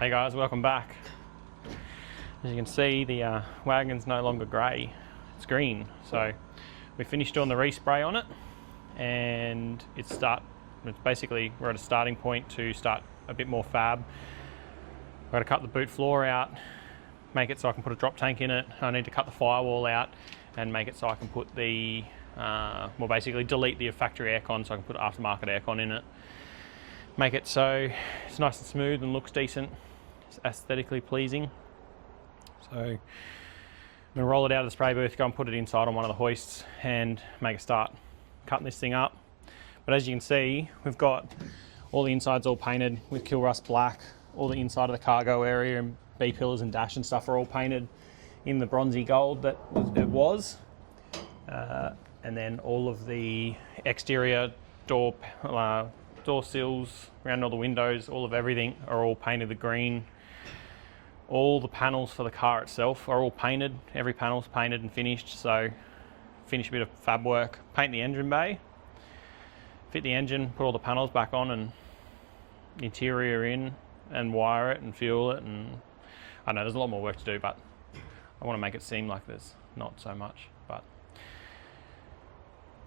Hey guys, welcome back. As you can see, the wagon's no longer grey, it's green. So we finished doing the respray on it, and it's basically, we're at a starting point to start a bit more fab. I've got to cut the boot floor out, make it so I can put a drop tank in it. I need to cut the firewall out and make it so I can put the, well, basically delete the factory aircon so I can put aftermarket aircon in it. Make it so it's nice and smooth and looks decent. It's aesthetically pleasing. So I'm going to roll it out of the spray booth, go and put it inside on one of the hoists and make a start cutting this thing up. But as you can see, we've got all the insides all painted with Kill Rust black. All the inside of the cargo area and B pillars and dash and stuff are all painted in the bronzy gold that it was. And then all of the exterior door sills, around all the windows, all of everything are all painted the green. All the panels for the car itself are all painted. Every panel's painted and finished, so finish a bit of fab work, paint the engine bay, fit the engine, put all the panels back on and interior in and wire it and fuel it, and I know there's a lot more work to do, but I want to make it seem like there's not so much. But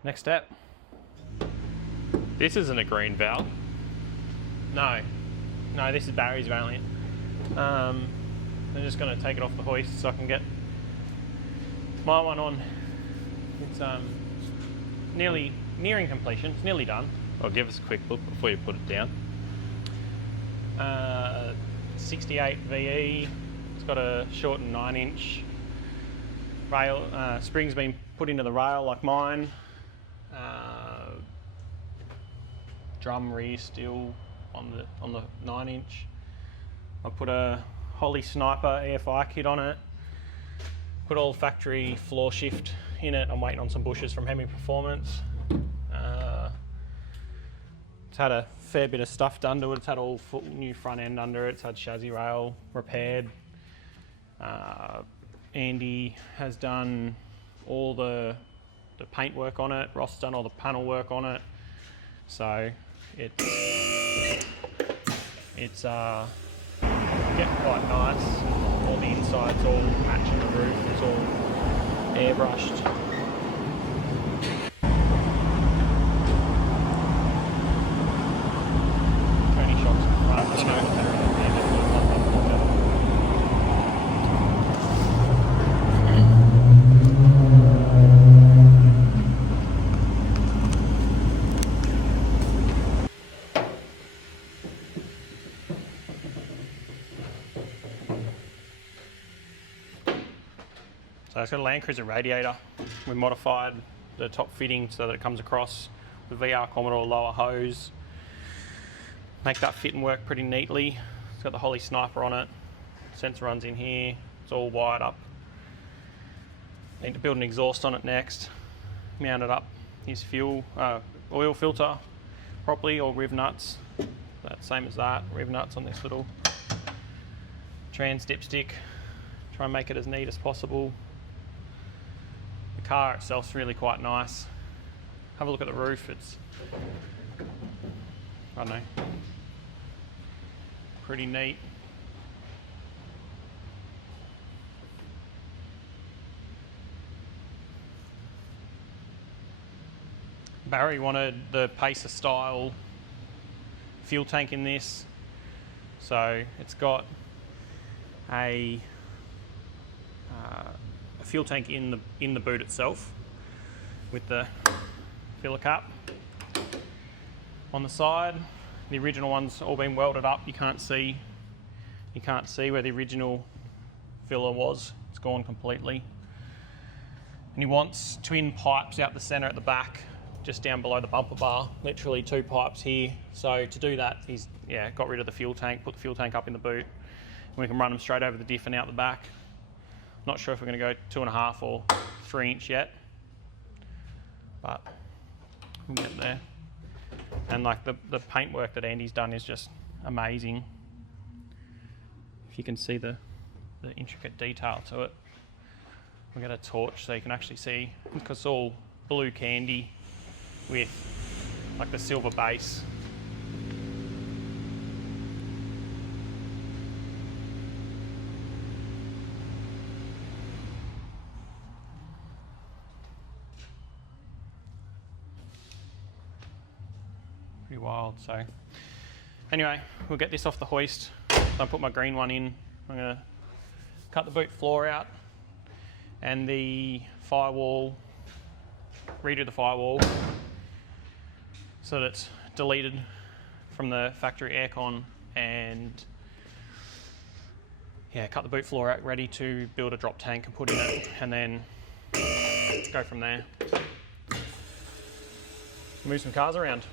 next step. This isn't a green Val. No, this is Barry's Valiant. I'm just going to take it off the hoist so I can get my one on. It's nearing completion. It's nearly done. I'll give us a quick look before you put it down. 68 VE. It's got a shortened 9-inch rail. Spring's been put into the rail like mine. Drum rear steel on the 9-inch. I put a Holly Sniper EFI kit on it. Put all factory floor shift in it. I'm waiting on some bushes from Hemi Performance. It's had a fair bit of stuff done to it. It's had all new front end under it. It's had chassis rail repaired. Andy has done all the paint work on it. Ross has done all the panel work on it. So it's getting quite nice. All the insides all matching the roof. It's all airbrushed. So it's got a Land Cruiser radiator. We modified the top fitting so that it comes across the VR Commodore lower hose. Make that fit and work pretty neatly. It's got the Holly Sniper on it. Sensor runs in here. It's all wired up. Need to build an exhaust on it next. Mount it up. His fuel, oil filter properly, or riv nuts. That's same as that. Riv nuts on this little trans dipstick. Try and make it as neat as possible. The car itself's really quite nice. Have a look at the roof. It's, I don't know, pretty neat. Barry wanted the Pacer style fuel tank in this, so it's got a fuel tank in the boot itself with the filler cap on the side. The original one's all been welded up. You can't see where the original filler was. It's gone completely. And he wants twin pipes out the center at the back, just down below the bumper bar. Literally 2 pipes here. So to do that, he's got rid of the fuel tank, put the fuel tank up in the boot, and we can run them straight over the diff and out the back. Not sure if we're going to go 2.5 or 3 inch yet, but we'll get there. And like the paint work that Andy's done is just amazing. If you can see the intricate detail to it. We'll get a torch so you can actually see, because it's all blue candy with like the silver base. wild. So anyway, we'll get this off the hoist. So I put my green one in. I'm going to cut the boot floor out and the firewall, redo the firewall so that it's deleted from the factory aircon, and yeah, cut the boot floor out ready to build a drop tank and put in it, and then go from there. Move some cars around.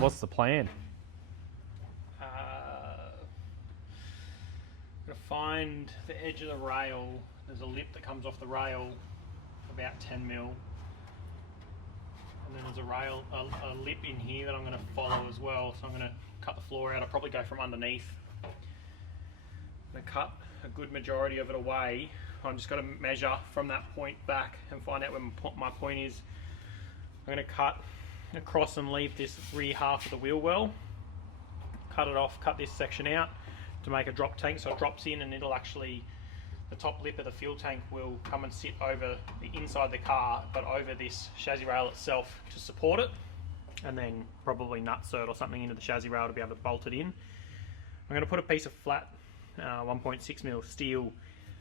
What's the plan? Gonna find the edge of the rail. There's a lip that comes off the rail about 10 mil, and then there's a lip in here that I'm going to follow as well. So I'm going to cut the floor out. I'll probably go from underneath. I'm going to cut a good majority of it away. I'm just got to measure from that point back and find out where my point is. I'm going to cut across and leave this rear half of the wheel well. Cut it off, cut this section out to make a drop tank, so it drops in, and it'll actually, the top lip of the fuel tank will come and sit over the inside the car, but over this chassis rail itself to support it, and then probably nutsert or something into the chassis rail to be able to bolt it in. I'm going to put a piece of flat 1.6mm steel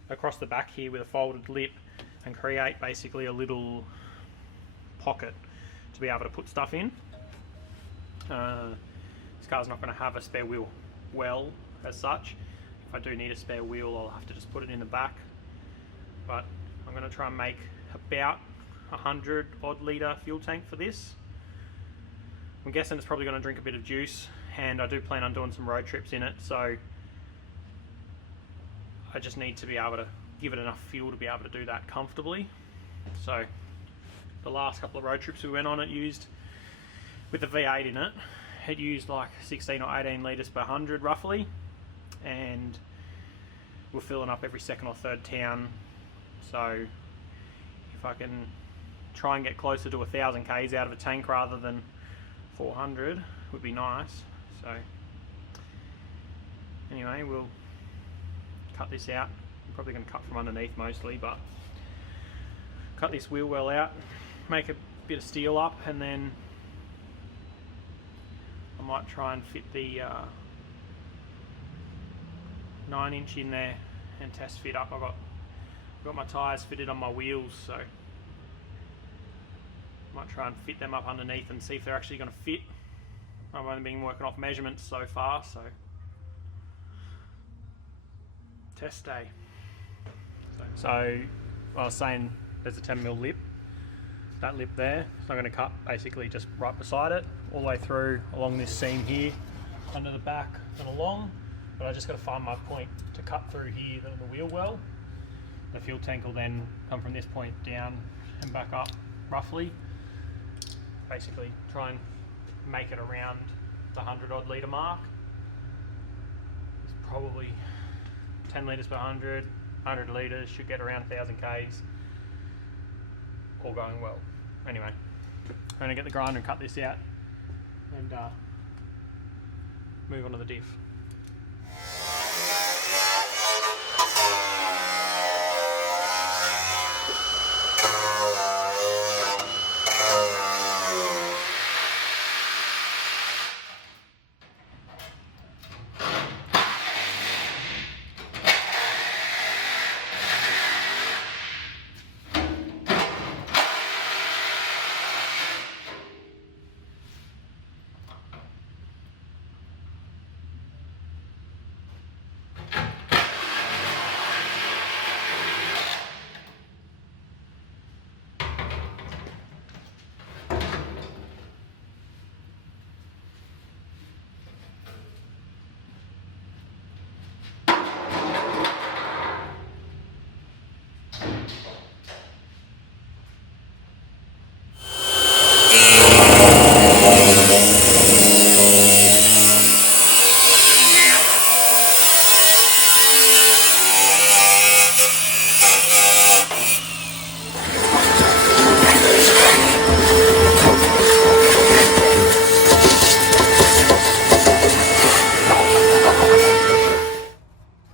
across the back here with a folded lip and create basically a little pocket to be able to put stuff in. This car's not going to have a spare wheel well as such. If I do need a spare wheel, I'll have to just put it in the back, but I'm going to try and make about 100 odd litre fuel tank for this. I'm guessing it's probably going to drink a bit of juice, and I do plan on doing some road trips in it, so I just need to be able to give it enough fuel to be able to do that comfortably. So the last couple of road trips we went on, it used, with the V8 in it, it used like 16 or 18 litres per 100 roughly, and we're filling up every second or third town. So if I can try and get closer to 1,000 k's out of a tank rather than 400 would be nice. So anyway, we'll cut this out. I'm probably going to cut from underneath mostly, but cut this wheel well out, make a bit of steel up, and then I might try and fit the 9-inch in there and test fit up. I've got my tyres fitted on my wheels, so I might try and fit them up underneath and see if they're actually going to fit. I've only been working off measurements so far, so test day. So I was saying there's a 10mm lip, that lip there, so I'm going to cut basically just right beside it, all the way through along this seam here, under the back and along, but I just got to find my point to cut through here, the wheel well. The fuel tank will then come from this point down and back up roughly. Basically try and make it around the 100 odd litre mark. It's probably 10 litres per 100, 100 litres, should get around 1,000 k's, all going well. Anyway, I'm going to get the grinder and cut this out and move on to the diff.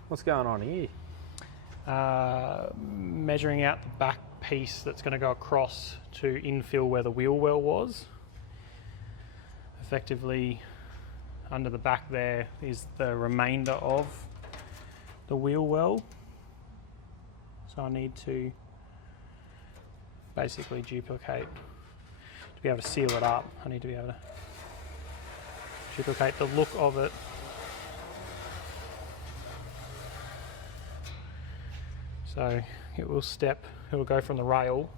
What's going on here? Measuring out the back piece that's going to go across to infill where the wheel well was. Effectively, under the back there is the remainder of the wheel well. So I need to basically duplicate, to be able to seal it up, I need to be able to duplicate the look of it. So it will go from the rail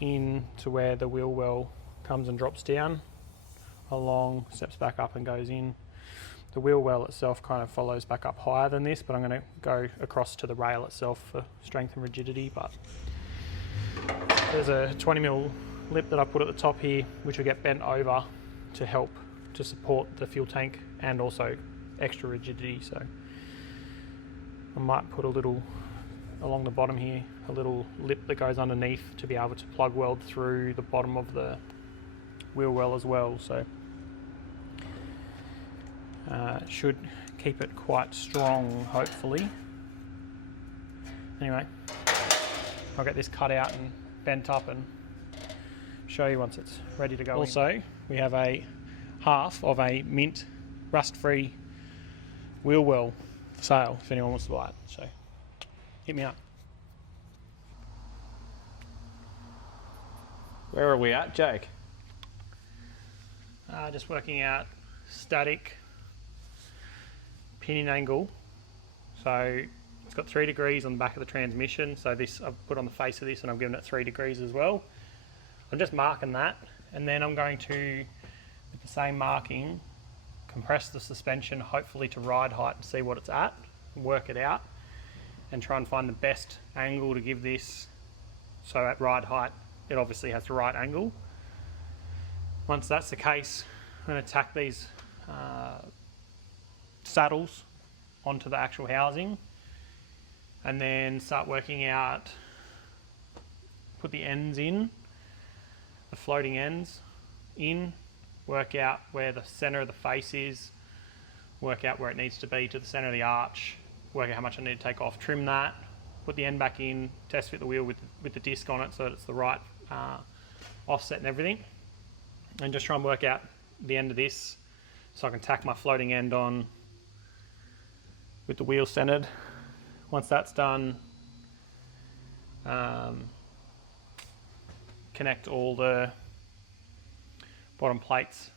in to where the wheel well comes and drops down, along, steps back up and goes in. The wheel well itself kind of follows back up higher than this, but I'm going to go across to the rail itself for strength and rigidity. But there's a 20mm lip that I put at the top here, which will get bent over to help to support the fuel tank and also extra rigidity. So I might put a little, along the bottom here, a little lip that goes underneath to be able to plug weld through the bottom of the wheel well as well. So should keep it quite strong, hopefully. Anyway, I'll get this cut out and bent up and show you once it's ready to go. Also, we have a half of a mint rust-free wheel well for sale if anyone wants to buy it. So hit me up. Where are we at, Jake? Just working out static pinion angle. So it's got 3 degrees on the back of the transmission. So this I've put on the face of this and I've given it 3 degrees as well. I'm just marking that, and then I'm going to, with the same marking, compress the suspension hopefully to ride height and see what it's at, work it out, and try and find the best angle to give this. So at ride height, it obviously has the right angle. Once that's the case, I'm going to tack these saddles onto the actual housing and then start working out, put the ends in, the floating ends in, work out where the center of the face is, work out where it needs to be to the center of the arch, work out how much I need to take off, trim that, put the end back in, test fit the wheel with the disc on it so that it's the right offset and everything, and just try and work out the end of this so I can tack my floating end on with the wheel centered. Once that's done, connect all the bottom plates,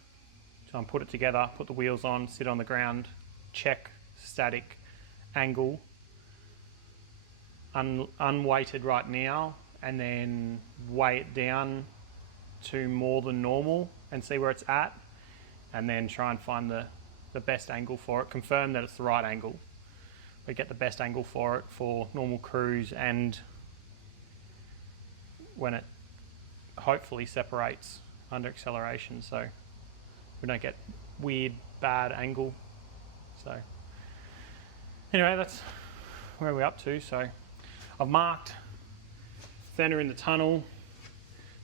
so put it together, put the wheels on, sit on the ground, check static angle, unweighted right now, and then weigh it down to more than normal and see where it's at, and then try and find the best angle for it, confirm that it's the right angle. We get the best angle for it for normal cruise and when it hopefully separates under acceleration, so we don't get weird bad angle. So anyway, that's where we're up to. So I've marked fender in the tunnel.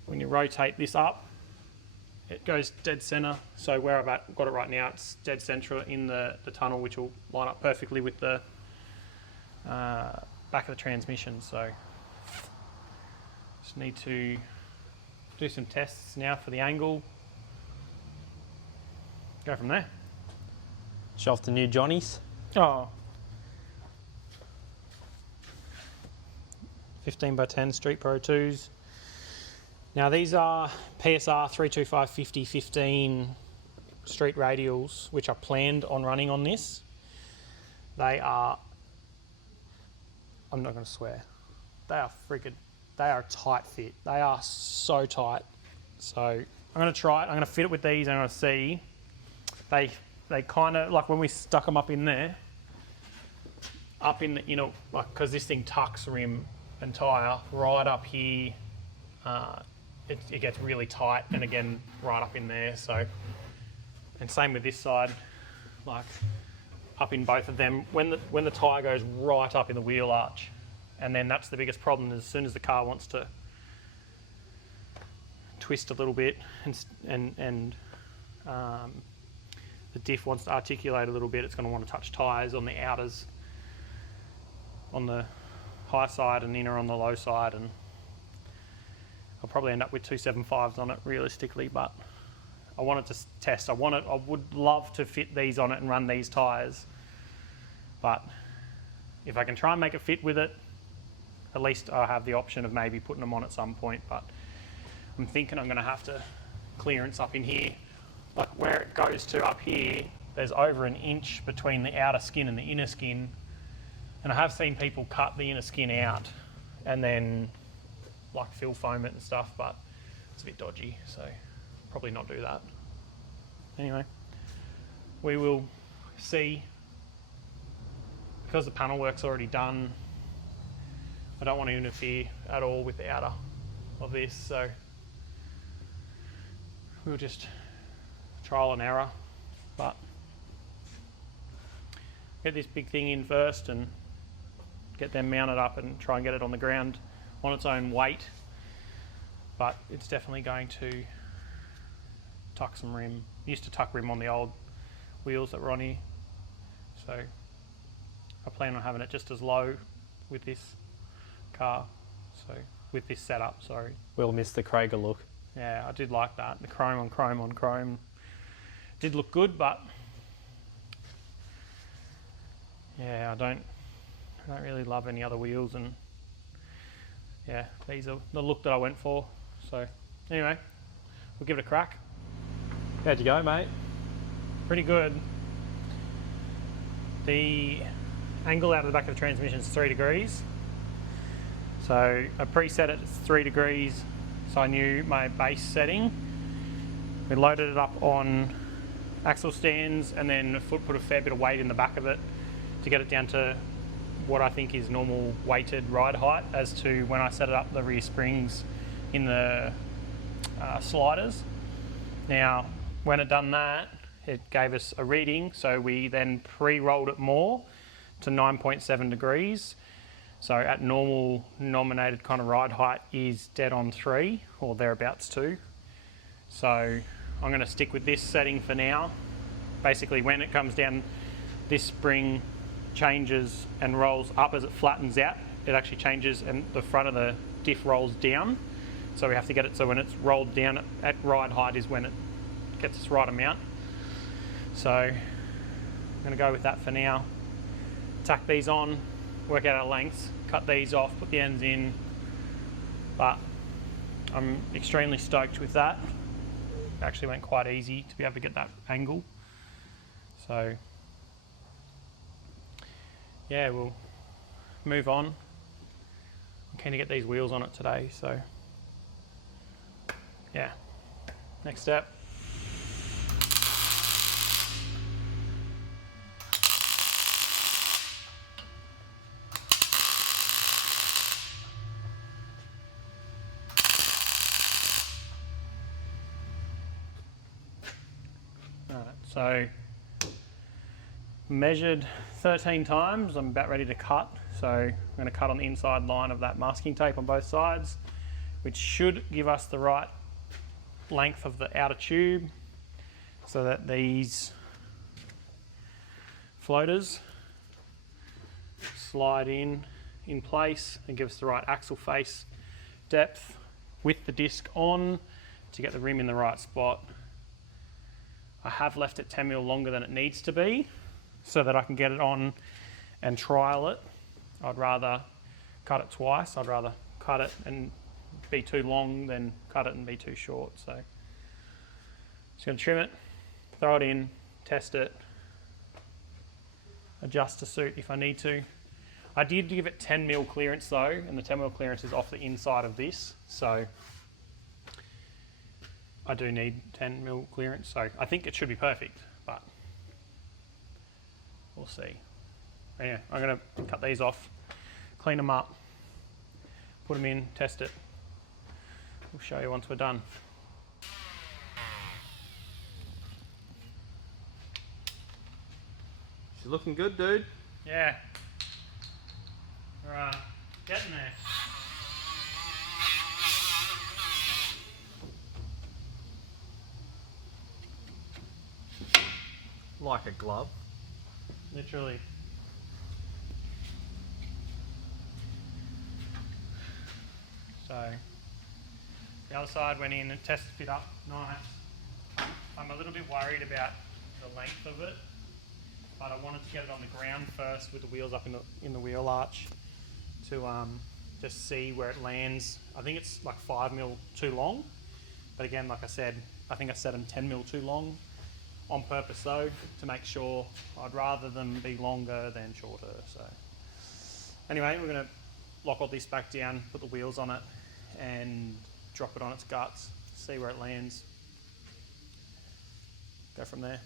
When you rotate this up, it goes dead center. So where I've got it right now, it's dead center in the tunnel, which will line up perfectly with the back of the transmission. So just need to do some tests now for the angle. Go from there. Show off the new Johnnies. Oh. 15x10 Street Pro 2s. Now these are PSR 325/50 15 street radials, which are planned on running on this. They are, I'm not going to swear, they are a tight fit. They are so tight. So I'm going to try it. I'm going to fit it with these and I'm going to see. They kind of, like when we stuck them up in there, up in the, you know, like, because this thing tucks rim and tyre right up here, it gets really tight, and again right up in there. So, and same with this side, like up in both of them, when the tyre goes right up in the wheel arch, and then that's the biggest problem. As soon as the car wants to twist a little bit and the diff wants to articulate a little bit, it's going to want to touch tyres on the outers, on the high side and inner on the low side, and I'll probably end up with 275s on it realistically, but I wanted to test. I would love to fit these on it and run these tyres, but if I can try and make it fit with it, at least I have the option of maybe putting them on at some point. But I'm thinking I'm going to have to clearance up in here, like where it goes to up here, there's over an inch between the outer skin and the inner skin, and I have seen people cut the inner skin out and then like fill foam it and stuff, but it's a bit dodgy, so probably not do that. Anyway, we will see. Because the panel work's already done, I don't want to interfere at all with the outer of this, so we'll just trial and error, but get this big thing in first and get them mounted up and try and get it on the ground on its own weight, but it's definitely going to tuck some rim. Used to tuck rim on the old wheels that were on here, so I plan on having it just as low with this car, so with this setup, sorry. We'll miss the Krager look. Yeah, I did like that. The chrome on chrome on chrome did look good, but yeah, I don't really love any other wheels, and yeah, these are the look that I went for. So anyway, we'll give it a crack. How'd you go, mate? Pretty good. The angle out of the back of the transmission is 3 degrees. So I preset it as 3 degrees, so I knew my base setting. We loaded it up on axle stands and then put a fair bit of weight in the back of it to get it down to what I think is normal weighted ride height as to when I set it up the rear springs in the sliders. Now, when it done that, it gave us a reading, so we then pre-rolled it more to 9.7 degrees. So at normal nominated kind of ride height is dead on 3 or thereabouts 2. So I'm going to stick with this setting for now. Basically, when it comes down, this spring changes and rolls up as it flattens out. It actually changes and the front of the diff rolls down. So we have to get it so when it's rolled down at ride height is when it gets its right amount. So I'm going to go with that for now. Tack these on, work out our lengths, cut these off, put the ends in, but I'm extremely stoked with that. It actually went quite easy to be able to get that angle. So yeah, we'll move on. I'm keen to get these wheels on it today, so yeah, next step. So measured 13 times, I'm about ready to cut. So I'm going to cut on the inside line of that masking tape on both sides, which should give us the right length of the outer tube so that these floaters slide in place and give us the right axle face depth with the disc on to get the rim in the right spot. I have left it 10mm longer than it needs to be so that I can get it on and trial it. I'd rather cut it twice. I'd rather cut it and be too long than cut it and be too short. So just going to trim it, throw it in, test it, adjust to suit if I need to. I did give it 10mm clearance though, and the 10mm clearance is off the inside of this, so I do need 10mm clearance, so I think it should be perfect, but we'll see. But yeah, I'm going to cut these off, clean them up, put them in, test it. We'll show you once we're done. She's looking good, dude. Yeah. Alright, getting there. Like a glove. Literally. So the other side went in and tested fit up nice. I'm a little bit worried about the length of it, but I wanted to get it on the ground first with the wheels up in the wheel arch to just see where it lands. I think it's like 5mm too long, but again, like I said, I think I set them 10mm too long on purpose though, to make sure. I'd rather them be longer than shorter. So anyway, we're going to lock all this back down, put the wheels on it and drop it on its guts, see where it lands, go from there.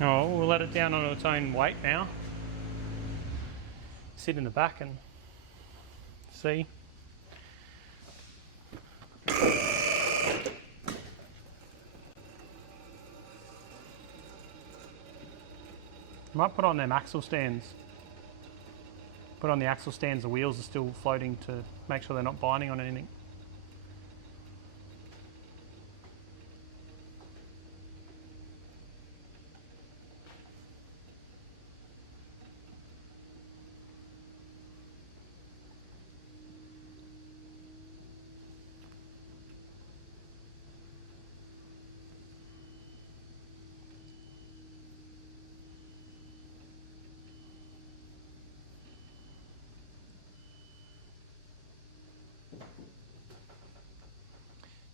Oh, we'll let it down on its own weight now. Sit in the back and see. Might put on them axle stands. Put on the axle stands, the wheels are still floating to make sure they're not binding on anything.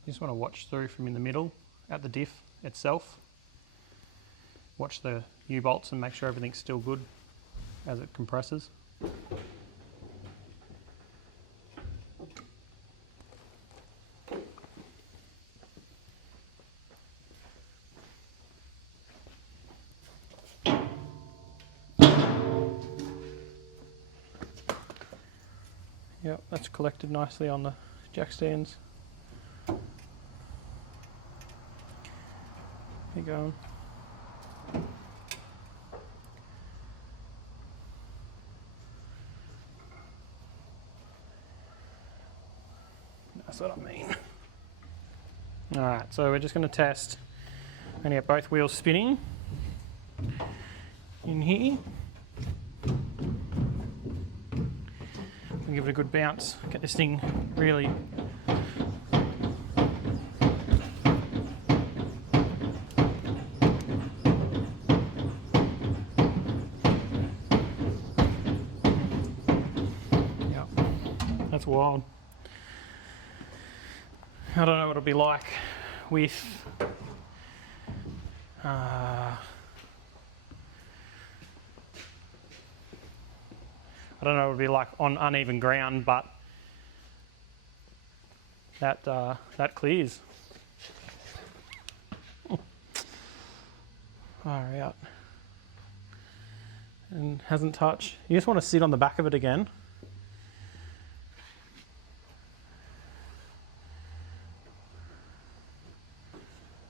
You just want to watch through from in the middle at the diff itself. Watch the U-bolts and make sure everything's still good as it compresses. Yep, that's collected nicely on the jack stands. Keep going. That's what I mean. Alright, so we're just going to test and get both wheels spinning in here. We'll give it a good bounce, get this thing really wild. I don't know what it'll be like with I don't know what it'll be like on uneven ground, but that clears. Far out. And hasn't touched. You just want to sit on the back of it again.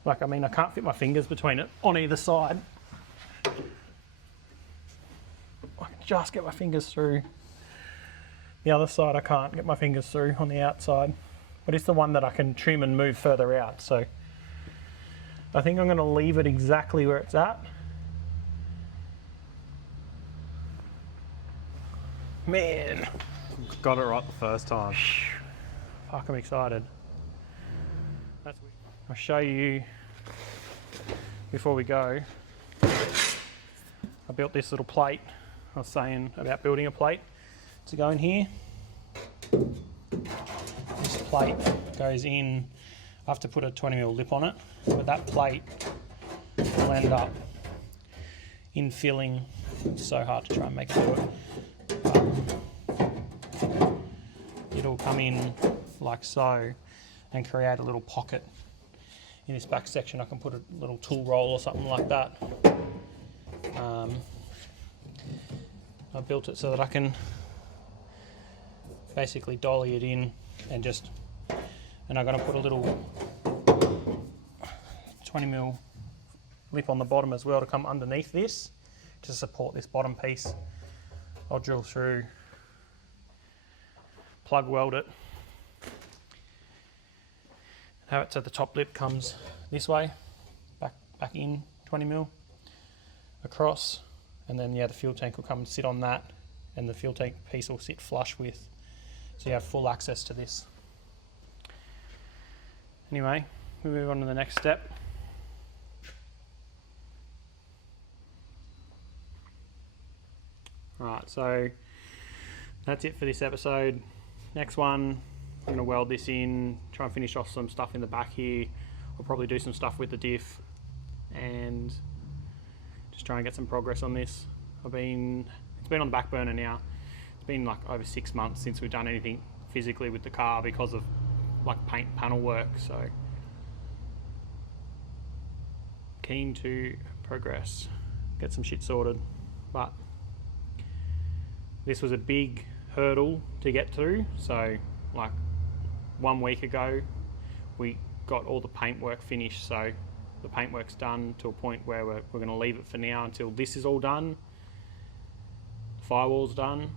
Like, I mean, I can't fit my fingers between it on either side. I can just get my fingers through. The other side I can't get my fingers through on the outside. But it's the one that I can trim and move further out. So I think I'm going to leave it exactly where it's at. Man. Got it right the first time. Fuck, I'm excited. I'll show you before we go. I built this little plate. I was saying about building a plate to go in here. This plate goes in. I have to put a 20mm lip on it, but that plate will end up infilling. It's so hard to try and make it do it. It'll come in like so and create a little pocket. In this back section I can put a little tool roll or something like that. I built it so that I can basically dolly it in and I'm going to put a little 20mm lip on the bottom as well to come underneath this to support this bottom piece. I'll drill through, plug weld it, have it so the top lip comes this way, back in 20mm across, and then yeah, the fuel tank will come and sit on that, and the fuel tank piece will sit flush with, so you have full access to this. Anyway, we move on to the next step. Alright, so that's it for this episode. Next one, I'm going to weld this in, try and finish off some stuff in the back here. I'll probably do some stuff with the diff and just try and get some progress on this. It's been on the back burner now. It's been like over 6 months since we've done anything physically with the car because of like paint panel work, so keen to progress, get some shit sorted. But this was a big hurdle to get through, so like 1 week ago we got all the paintwork finished, so the paintwork's done to a point where we're going to leave it for now until this is all done. Firewall's done,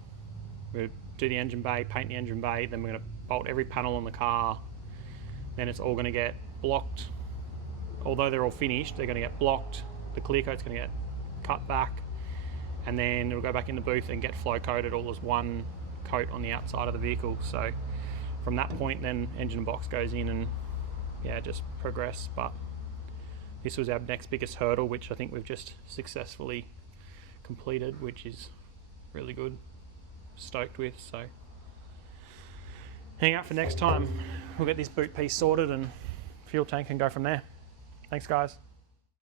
we'll do the engine bay, paint the engine bay, then we're going to bolt every panel on the car, then it's all going to get blocked. Although they're all finished, they're going to get blocked, the clear coat's going to get cut back, and then it'll go back in the booth and get flow coated all as one coat on the outside of the vehicle. So from that point then engine and box goes in and yeah, just progress. But this was our next biggest hurdle, which I think we've just successfully completed, which is really good, stoked with. So hang out for next time. We'll get this boot piece sorted and fuel tank and go from there. Thanks guys.